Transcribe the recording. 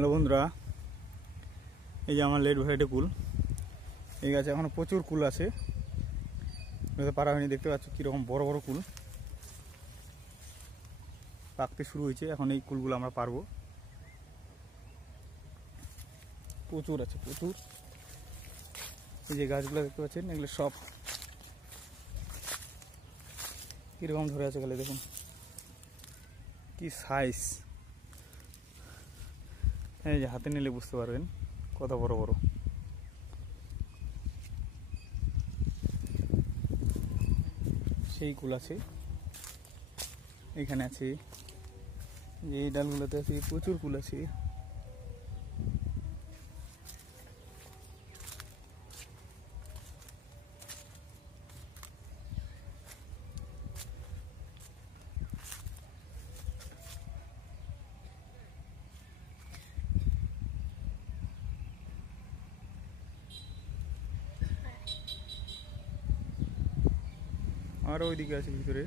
Hello বন্ধুরা, এই যে আমার লেট ভ্যারাইটি কুল। এই গাছে এখনো প্রচুর কুল আছে, পারা হয়নি। দেখতে পাচ্ছ কীরকম বড় বড় কুল পাকতে শুরু হয়েছে। এখন এই কুলগুলো আমরা পারবো। প্রচুর আছে, প্রচুর। এই যে গাছগুলো দেখতে পাচ্ছেন, এগুলো সব কীরকম ধরে আছে গেলে দেখুন, কি সাইজ। এই যে হাতে নিলে বুঝতে পারবেন কত বড় বড়। সেই কুল আছে, এখানে আছে, যে এই ডালগুলোতে আছে প্রচুর কুল আছে। আর ওইদিকে আছে ভিতরে।